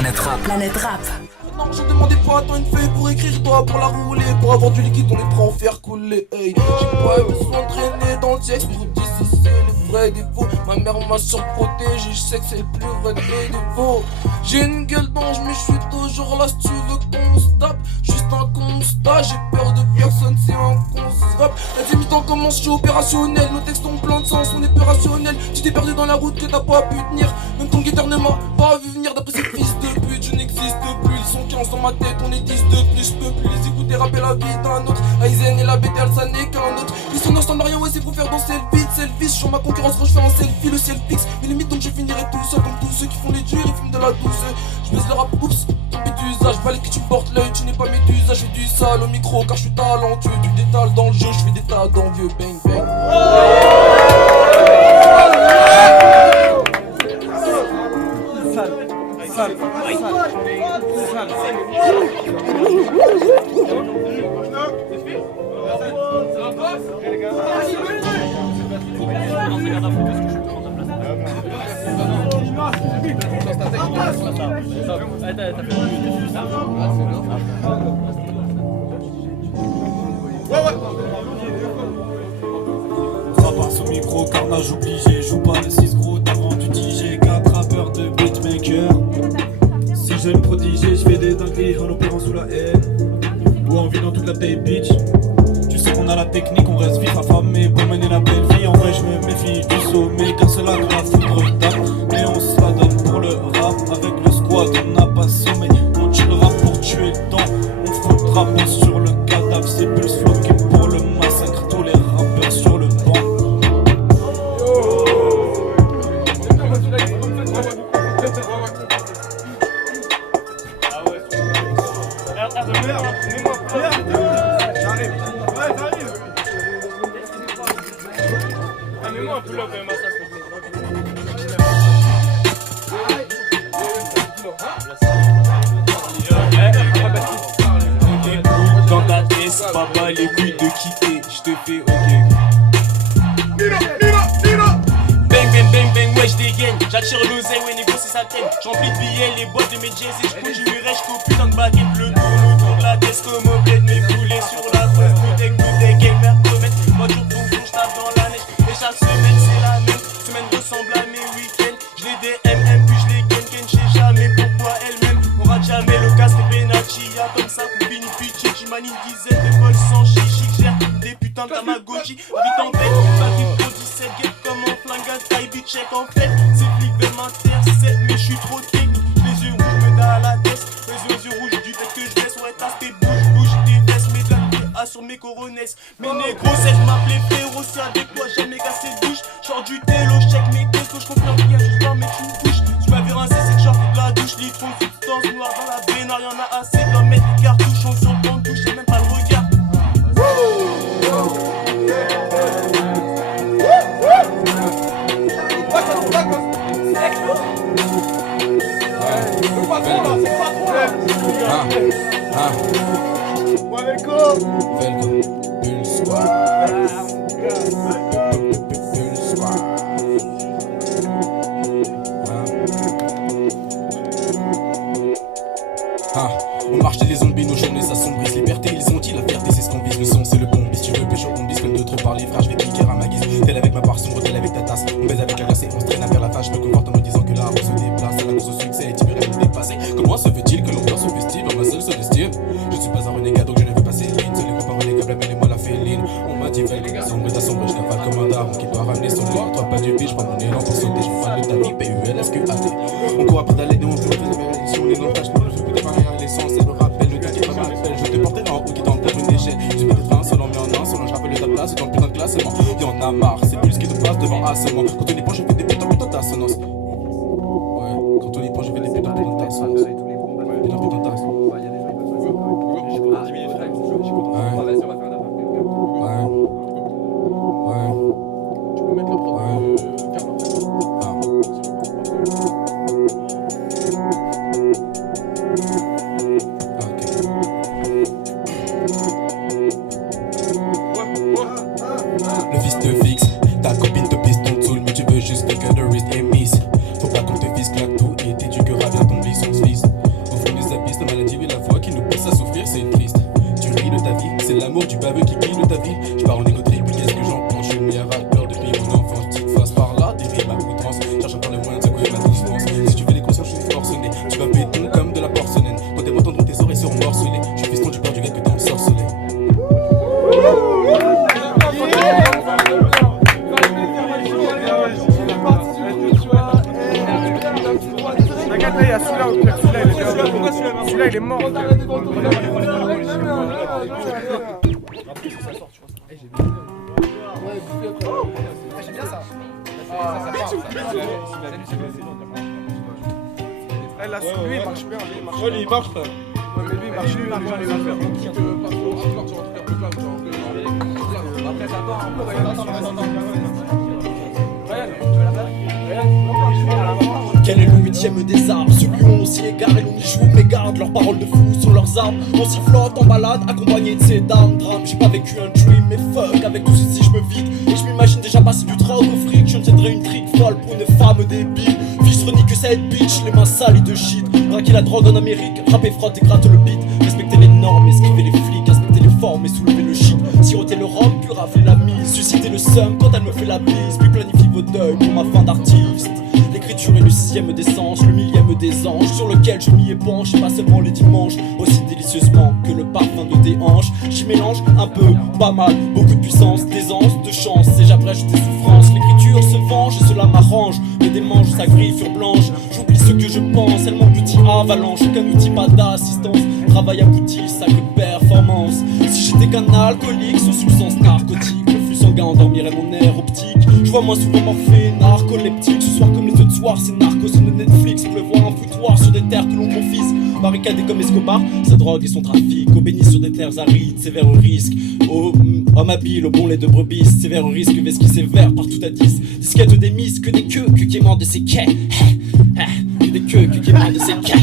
Planète Rap. Planète Rap. Non, je demandais pas à toi une feuille pour écrire, toi pour la rouler. Pour avoir du liquide, on est prêt à en faire couler. Hey, j'ai pas besoin de traîner dans le texte pour dissocier les vrais défauts. Ma mère m'a surprotégé, je sais que c'est le plus vrai des défauts. J'ai une gueule d'ange, mais je suis toujours là si tu veux qu'on se tape. Juste un constat, j'ai peur de personne, c'est inconcevable. La demi-temps commence, je suis opérationnel. Nos textes ont plein de sens, on est peu rationnel. Tu t'es perdu dans la route que t'as pas pu tenir. Même ton guetteur ne m'a pas vu venir. D'après ces fils de pute, je n'existe plus. Ils sont 15 dans ma tête, on est 10 de plus. Je peux plus les écouter rapper la vie d'un autre. Aizen et la BTL, ça n'est qu'un autre. Ils sont dans stand rien, ouais, c'est pour faire danser le beat. C'est le vice, je suis en ma concurrence quand je fais un selfie. Le ciel fixe, mais limite donc je finirai tout seul. Comme tous ceux qui font les durs, ils fument de la douce. Je baisse le rap, oups, tant pis d'usage. Valais que tu portes l'œil, tu n'es pas méduse. Je fais du sale au micro car je suis talentueux. Tu détales dans le jeu, je fais des tas d'envieux. Bang bang. Ça passe au micro, carnage obligé. Joue pas le 6 gros, t'as vendu DJ. 4 rappeurs de beatmaker. Si je me prodiger, je fais des dingueries en opérant sous la haine. Ou en vidant toute la taille bitch. Tu sais qu'on a la technique, on reste vif affamé pour mener la belle vie. En vrai je me méfie du sommet car c'est là qu'on la foudre tape. Mais on se la donne pour le rap. Avec le squad on n'a pas sommeil. On tue le rap pour tuer le temps. On fout le drapeau sur le cadavre. C'est plus floqué pour le massacre. Tous les rappeurs sur le banc. Dans ta tête, papa, les couilles de quitter, je te fais ok. Bang bang bang bang, ouais je dégaine. J'attire l'oseille, ouais négo c'est sa thème. J'remplis de billets, les boîtes de mes jazz et j'continuerai jusqu'au putain de baguette. Le tour autour de la tête comme au bled. Mes poulets sur la feuille, bouteille, gamer, comète. Voiture pour jour, j'tape dans la neige. Et chaque semaine c'est la même, semaine ressemble à mes week-ends. J'les DMM puis j'les ken, j'sais jamais pourquoi elle-même. On rate jamais le casque et Benacci, y'a comme ça qu'on finit pitchy. J'manie une dizaine de vols sans chichi, j'gère des putains de Tamagotchi. Vite en fait, Patrick Pro 17, get comme un flingue à taille, vite check en fait. C'est flic de m'intercepte, mais j'suis trop technique. Les yeux rouges me donnent à la tête, les yeux rouges du fait que j'laisse. Ouais tasse tes bouges tes fesses, mets de la PA sur mes coronesses. Mes négros, c'est j'm'appelais Féro, c'est avec toi jamais cassé de douche. J'sors du télo, j'check mes pesos, j'confirme qu'il y a juste pas mais tu me touches. J'm'avais rincé, c'est que j'en fais de la douche, litre de substance noire dans la baignoire, y'en a assez comme mettre des cartouches, on sur le banc de touche, j'ai même pas le regard. On marche chez les zombies, nos journées s'assombrissent. Liberté, ils ont dit la fierté, c'est ce qu'on vise. Le son, c'est le bon. Si tu veux pécho, on bise comme de trop parler. Frère, je vais cliquer à ma guise. Tel avec ma part sombre, tel avec ta tasse. On baise avec la glace et on se traîne à faire la fâche. Je me conforte en me disant que là, on se déplace. À la course au succès, tu peux nous dépasser. Comment se fait-il que l'ambiance se festime dans ma seule estime? Je ne suis pas un renégat donc je ne veux pas céline. Seul les voix pas renégables, mêlez-moi la féline. On m'a dit, veille, sombre et sombre, je n'avale comme un daron qui doit ramener son lit. Toi, pas du bitch, prends mon élan pour sauter. Je parle de ta vie, PULSQAD. On court après d'aller, on fait des sur les longs tâches. Je peux démarrer à l'essence et le rappel, le gars qui pas m'appelle. Je te porterai en haut qui t'en tape une échelle. Je vais d'être un seul, on met en un seul. Je rappelle ta place dans le putain de classement. Y'en a marre, c'est plus ce qui te passe devant assommant. Quand on y pense, je fais des putains d'assonance. Ouais, quand on y pense, je fais des putains d'assonance. Putain, putain d'assonance. Le fils te fixe, ta copine te pisse ton soul, mais tu veux juste que le wrist et miss. Faut pas qu'on te fixe claque tout et t'es du cœur à bien ton glisse, on se vise. T'inquiète, là, il y a celui-là au pire. Celui-là, il est mort. J'aime bien ça. Là, celui il marche bien. Il marche pas. Ouais, mais lui, il marche bien, les affaires. Quel est le huitième des arbres? Celui où on s'y égare et l'on y joue, mais garde leurs paroles de fou sur leurs armes. On s'y flotte en balade, accompagné de ces dames drames. J'ai pas vécu un dream, mais fuck, avec tout ceci je me vide. Et je m'imagine déjà passer du troc au fric. Je me tiendrai une trique folle pour une femme débile. Fils renique cette bitch, les mains salies de shit. Braquer la drogue en Amérique, rapper frotte et gratte le beat. Respecter les normes, esquiver les flics, respecter les formes et soulever le shit. Siroter le rhum, puis rafler la mise. Susciter le seum quand elle me fait la bise. Puis planifier vos deuils pour ma fin d'artiste. L'écriture est le sixième des sens, le millième des anges, sur lequel je m'y épanche, et pas seulement les dimanches, aussi délicieusement que le parfum de tes hanches. J'y mélange un peu, pas mal, beaucoup de puissance, d'aisance, de chance, et j'abrège tes souffrances. L'écriture se venge et cela m'arrange, me démange sa griffure blanche. J'oublie ce que je pense, elle manque d'outils avalanche, aucun outil pas d'assistance. Travail abouti, ça que performance. Si j'étais qu'un alcoolique sous substance narcotique, le flux sanguin endormirait mon nerf optique. Je vois moins souvent morphée, narcoleptique. Ce soir comme les autres soirs, c'est narcos sur le Netflix. Pleuvoir un foutoir sur des terres que l'on confisque. Barricadé comme Escobar, sa drogue et son trafic. Au béni sur des terres arides, sévère au risque. Homme habile, au bon lait de brebis. Sévère au risque, vesquis sévère, partout à 10. Disquette des mises, que des queues, que quémant de ses quais. Que des queues, que quémant de ses quais.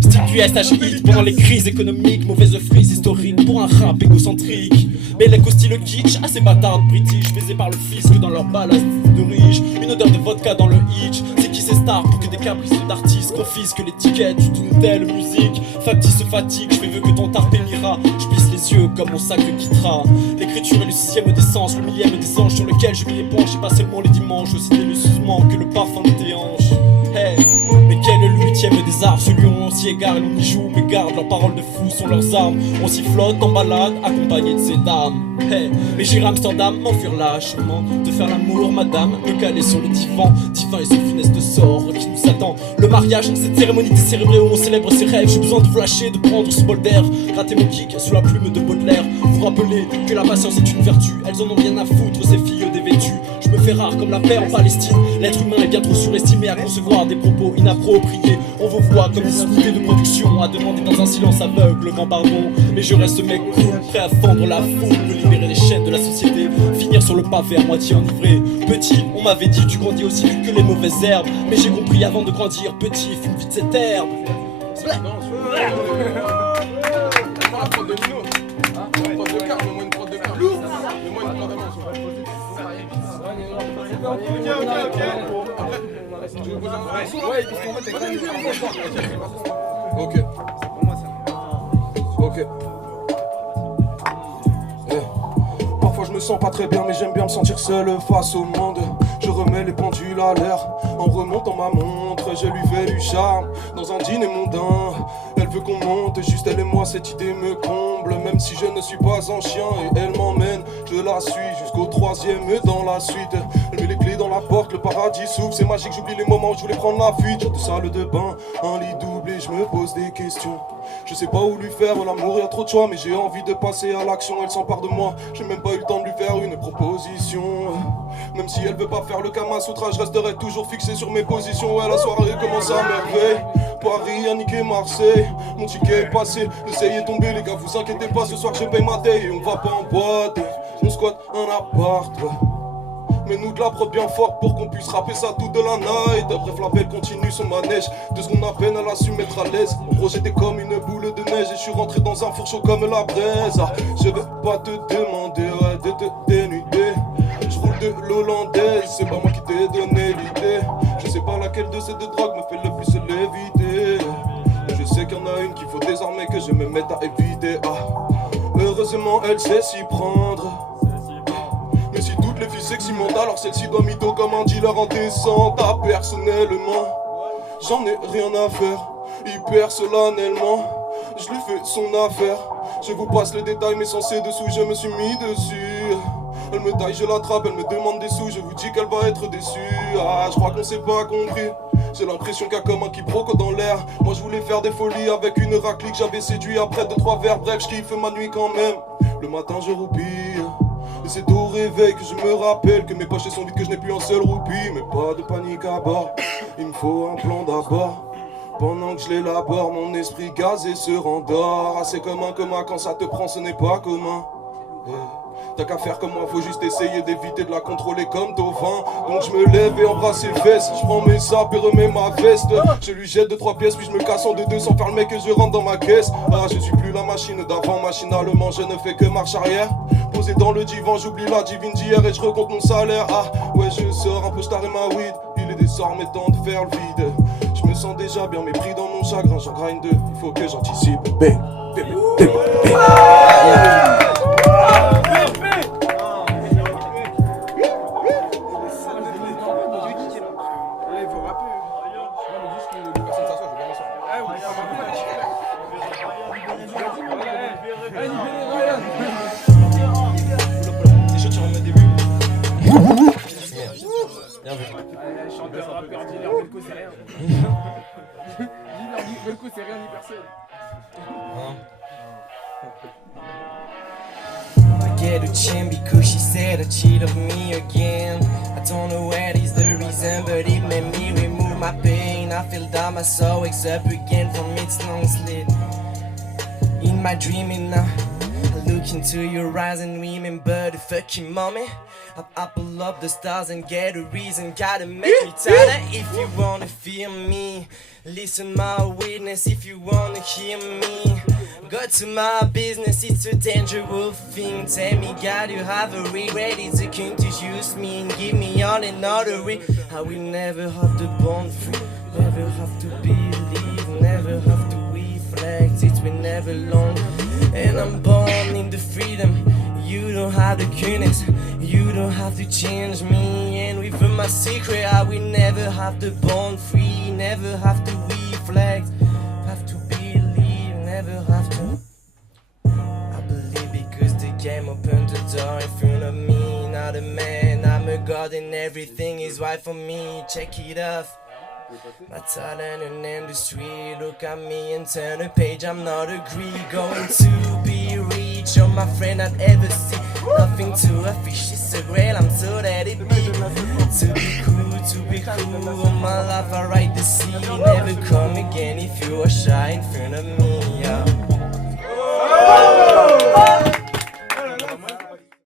Style du SHI pendant les crises économiques. Mauvaise frise historique pour un rap égocentrique. Mais les style kitsch, assez bâtarde british, baisés par le fisc dans leur ballast de riche. Une odeur de vodka dans le hitch. C'est qui ces stars pour que des caprices d'artistes confisquent l'étiquette d'une telle musique. Factice fatigue, je fais vœu que ton tard périra. Je plisse les yeux comme mon sacre quittera. L'écriture est le sixième des sens, le millième des anges sur lequel je m'y épanche. Et pas seulement les dimanches, aussi délicieusement que le parfum de tes hanches. Hey. Mais quel est le huitième des arts? Celui où on s'y égare et l'on y joue, mais garde leurs paroles de fou sont leurs armes. On s'y flotte en balade, accompagné de ces dames. Hey. Mais j'irai à Amsterdam, m'enfuir lâchement, te faire l'amour, madame, me caler sur le divan. Divin et ce funeste sort qui nous attend. Le mariage, cette cérémonie décérébrée où on célèbre ses rêves. J'ai besoin de flasher, de prendre ce bol d'air, gratter mon kick sous la plume de Baudelaire. Vous rappeler que la patience est une vertu, elles en ont rien à foutre, ces filles dévêtues. Je me fais rare comme la paix en Palestine. L'être humain est bien trop surestimé à concevoir des propos inappropriés. On vous voit comme des unités de production à demander dans un silence aveuglement pardon. Mais je reste mec cool, prêt à fendre la foule, me libérer des chaînes de la société, finir sur le pavé à moitié enivré. Petit, on m'avait dit tu grandis aussi vite que les mauvaises herbes. Mais j'ai compris avant de grandir, petit, fume vite cette herbe. Ok. Ok. Parfois je me sens pas très bien, mais j'aime bien me sentir seul face au monde. Je remets les pendules à l'heure en remontant ma montre. Je lui fais du charme dans un dîner mondain. Elle veut qu'on monte, juste elle et moi, cette idée me comble. Même si je ne suis pas un chien et elle m'emmène, je la suis jusqu'au troisième et dans la suite. Elle met les clés dans la porte, le paradis s'ouvre. C'est magique, j'oublie les moments où je voulais prendre la fuite. J'ai deux salles de bain, un lit double et je me pose des questions. Je sais pas où lui faire l'amour, y'a trop de choix, mais j'ai envie de passer à l'action. Elle s'empare de moi, j'ai même pas eu le temps de lui faire une proposition. Même si elle veut pas faire le Kama Sutra, je resterai toujours fixé sur mes positions. Ouais, la soirée commence à merveille. Paris a niqué Marseille, mon ticket est passé, le seuil est tombé, les gars vous inquiétez pas, ce soir je paye ma taille et on va pas en boîte. On squatte un appart, mais nous de la prod bien forte pour qu'on puisse rapper ça toute de la night. Bref la belle continue son manège, 2 secondes à peine elle a su mettre à l'aise. En gros j'étais comme une boule de neige et je suis rentré dans un four chaud comme la braise. Je vais pas te demander de te dénuder, je roule de l'hollandaise, c'est pas moi qui t'ai donné l'idée. Je sais pas laquelle de ces deux drogues me fait le plus l'éviter. Je sais qu'il y en a une qu'il faut désormais que je me mette à éviter. Heureusement elle sait s'y prendre. Mais si toutes les filles sexy mentent, alors celle-ci doit mytho comme un dealer en descente. Personnellement, j'en ai rien à faire, hyper solennellement. Je lui fais son affaire, je vous passe les détails mais sans ces dessous je me suis mis dessus. Elle me taille, je l'attrape, elle me demande des sous, je vous dis qu'elle va être déçue. Je crois qu'on s'est pas compris, J'ai l'impression qu'il y a comme un quiproquo dans l'air. Moi je voulais faire des folies avec une raclie que j'avais séduit après 2-3 verres. Bref, je kiffe ma nuit quand même. Le matin je roupille. Et c'est au réveil que je me rappelle que mes poches sont vides, que je n'ai plus un seul roupie. Mais pas de panique à bord, il me faut un plan d'abord. Pendant que je l'élabore, mon esprit gazé se rendort. Ah, c'est commun quand ça te prend, ce n'est pas commun. T'as qu'à faire comme moi, faut juste essayer d'éviter de la contrôler comme Dauphin. Donc je me lève et embrasse ses fesses. Je prends mes sapes et remets ma veste. Je lui jette 2-3 pièces, puis je me casse en 2-2 sans faire le mec et je rentre dans ma caisse. Ah, je suis plus la machine d'avant, machinalement je ne fais que marche arrière. Posé dans le divan, j'oublie la divine d'hier et je recompte mon salaire. Ah, ouais, je sors un peu, je ma weed. Il est désormais temps de faire le vide. Je me sens déjà bien mépris dans mon chagrin, j'en grind deux, il faut que j'anticipe. Bang, bang, bang, bang. Chanteur, rappeur, dealer, Belko, c'est rien. Dealer, Belko, c'est rien ni personne. I get a chin because she said that she loved me again. I don't know what is the reason, but it made me remove my pain. I feel that my soul wakes up again from its long sleep. In my dreaming now, I look into your eyes and remember the fucking moment. I pull up the stars and get a reason, gotta make me tighter. If you wanna feel me, listen my witness. If you wanna hear me, go to my business, it's a dangerous thing. Tell me, God, you have a regret. It's a king to use me and give me on another ring. I will never have to bond free, never have to believe, never have to reflect. It's been never long, and I'm born in the freedom. You don't have the goodness, you don't have to change me. And with my secret, I will never have to bond free, never have to reflect, have to believe, never have to. I believe because the game opened the door in front of me. Not a man, I'm a god and everything is right for me. Check it off. My talent and industry, look at me and turn a page, I'm not agree. Going to be rich, you're my friend I'd ever see. Nothing to a fish, it's a grail, I'm so that it be. To be cool, all my life I ride the sea. Never come again if you are shy in front of me.